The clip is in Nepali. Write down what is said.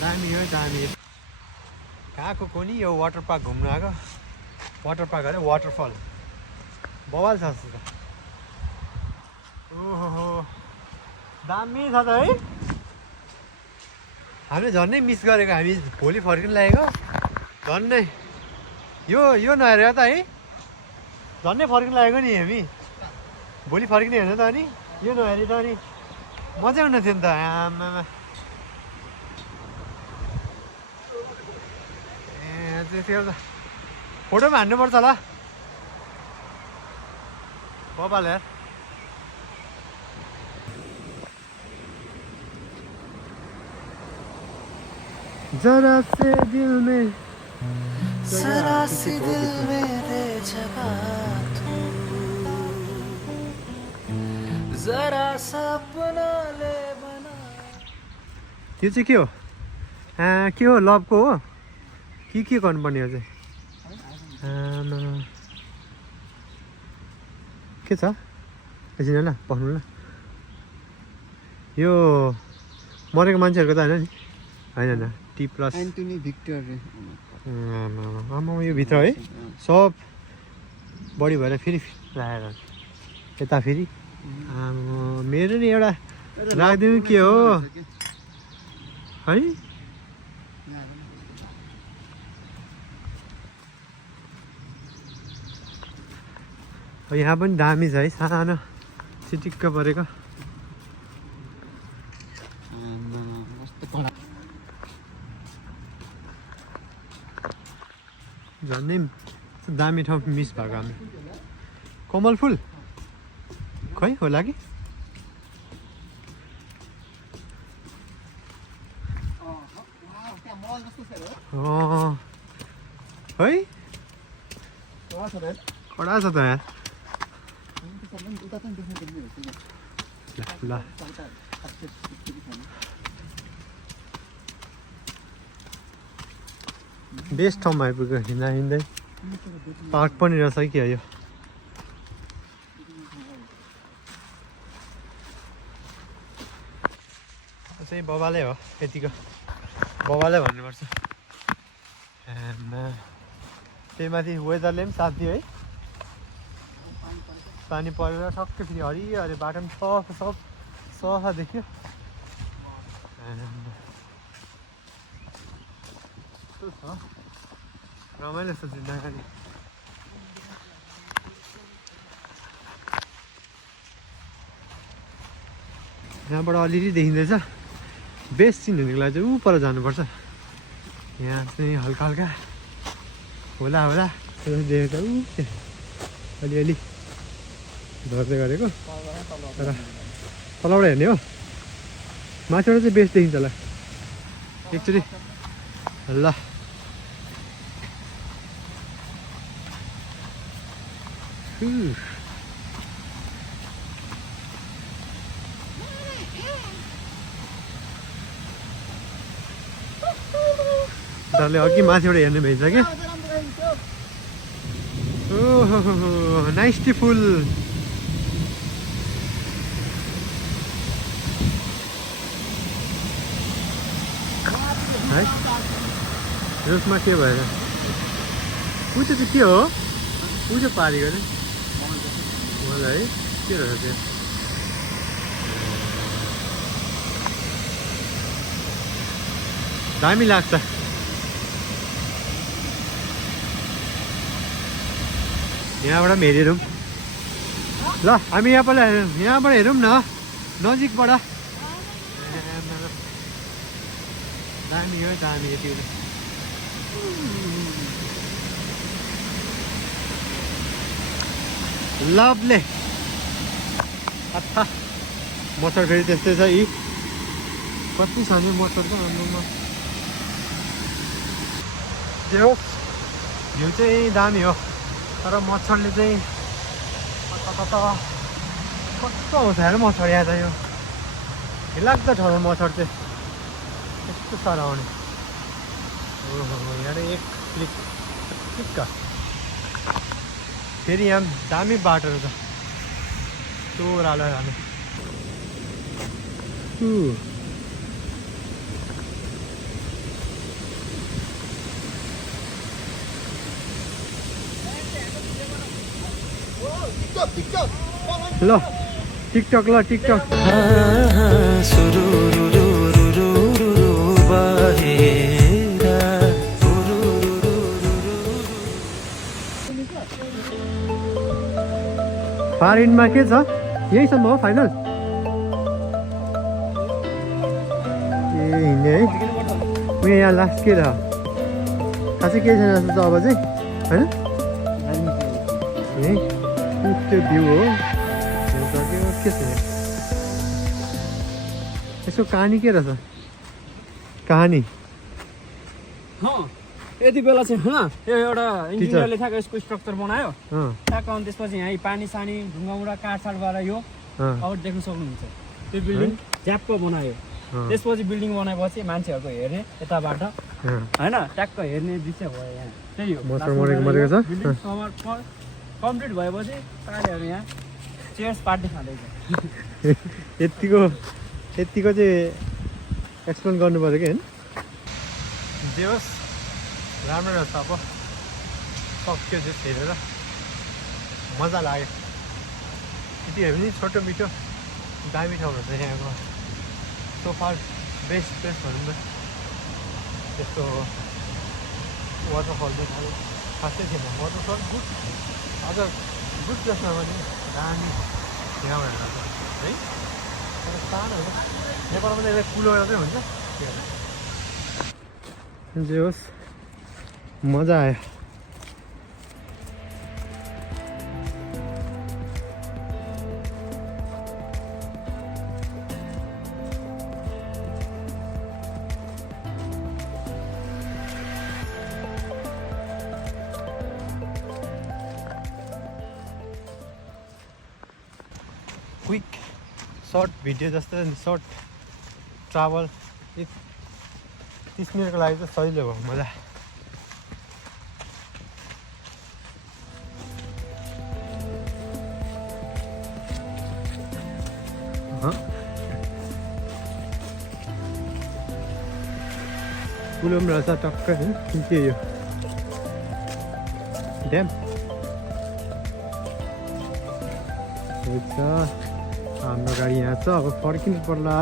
दामी हो दामी कहाँको कोनी यो वाटर पार्क घुम्नु आएको वाटर पार्क अरे वाटरफल बवाल छ जस्तो त ओहो दामी छ त है हामीले झन्नै मिस गरेको हामी भोलि फर्किन लागेको झन्नै यो नहेरेर त है झन्नै फर्किन लागेको नि हामी भोलि फर्किने हेर्नु त अनि यो नहेरी त अनि मजा आउन थियो नि त आमामा त्यतिखेर त फोटो पनि हान्नुपर्छ होला बबाल यार जरा से दिल में जरा सी दिल में दे जगह तू जरा सपना ले बना यो चाहिँ के हो के हो लभको हो के गर्नुपर्ने हो चाहिँ के छ एकछिन ल पस्नु ल यो मरेको मान्छेहरूको त होइन नि होइन टी प्लस एन्टोनी भिक्टर आमा यो भित्र है सब बढी भएर फेरि लगाएर यता फेरि मेरो नि एउटा राखिदिउँ के हो है यहाँ पनि दामी छ है सानो चिटिक्क परेको झन्डै दामी ठाउँ मिस भएको हामी कमल फुल खै होला कि है कडा छ त यहाँ ल बेस्ट ठाउँमा आइपुग्यो हिँड्दा हिँड्दै पार्क पनि रहेछ कि यो चाहिँ बबाले हो यतिको बबाले भन्नुपर्छ त्यही माथि वेदरले पनि साथ दियो है पानी परेर टक्कै फेरि हरियो हरियो बाटो पनि सफा देख्यो रमाइलो छ जिन्दगी यहाँबाट अलिअलि देखिँदैछ बेस्ट सिन हुनेको लागि चाहिँ ऊ पर जानुपर्छ यहाँ चाहिँ हल्का हल्का होला देखेको ऊ अलिअलि झर्दै गरेको तर तलबाट हेर्ने हो माथिबाट चाहिँ बेस्ट देखिन्छ होला एकचोटि ल दाले अघि माथिबाट हेर्ने भइन्छ क्या ओहो नाइस्टी फुल है जसमा के भएर ऊ चाहिँ के हो ऊ चाहिँ पारेको अरे मलाई है के रहेछ त्यो दामी लाग्छ यहाँबाट पनि हेरौँ ल हामी यहाँबाट हेरौँ न नजिकबाट दामी हो दामी यति लभले अच्छा मच्छर फेरि त्यस्तै छ यी कति छ नि मच्छर त हाम्रोमा जे होस् भ्यू चाहिँ दामी हो तर मच्छरले चाहिँ कता कस्तो आउँछ हेर मच्छर यहाँ त यो हिलाग्दो ठाउँमा मच्छर चाहिँ यस्तो साह्रो आउने ओहो यहाँ एक क्लिक टिक्क फेरि यहाँ दामी बाटोहरू छ चोरालो जाने ल टिकटक ल टिकटक फार इन्डमा के छ यहीसम्म हो फाइनल ए हिँड्ने है उयो यहाँ लास्ट के छ खासै केही छैन जस्तो छ अब चाहिँ होइन यहीँ त्यो भ्यू हो के छ यहाँ यसको कहानी के रहेछ कहानी यति बेला चाहिँ यो एउटा इन्जिनियरले ठ्याक्क यसको स्ट्रक्चर बनायो ठ्याक्क अनि त्यसपछि यहाँ पानी सानी ढुङ्गामुढा काठसाटबाट यो अगाडि देख्न सक्नुहुन्छ त्यो बिल्डिङ झ्याप्प बनायो त्यसपछि बिल्डिङ बनाएपछि मान्छेहरूको हेर्ने यताबाट होइन ट्याक्क हेर्ने दृश्य भयो यहाँ त्यही हो बिल्डिङ कम्प्लिट भएपछि पानीहरू यहाँ चेयर्स पार्टी खाँदैछ यतिको चाहिँ एक्सप्लेन गर्नु पऱ्यो कि होइन जे होस् राम्रो रहेछ अब सक्यो चाहिँ हेरेर मजा लाग्यो यति हेऱ्यो भने छोटो मिठो दामी ठाउँ रहेछ यहाँको सोफा बेस्ट प्लेस भनौँ न त्यस्तो वाटरफल चाहिँ खासै थिएन वाटरफल गुड अझ गुड प्लेसमा पनि दामी यहाँ भएर है तर सानोहरू नेपालमा चाहिँ यसलाई कुलो चाहिँ हुन्छ जे होस् मजा आयो क्विक सर्ट भिडियो जस्तो सर्ट ट्राभल 30 मिनटको लागि चाहिँ सजिलो भयो मजा कुलो पनि रहेछ टक्कै के यो ड्याम हाम्रो गाडी यहाँ छ अब फर्किनु पर्ला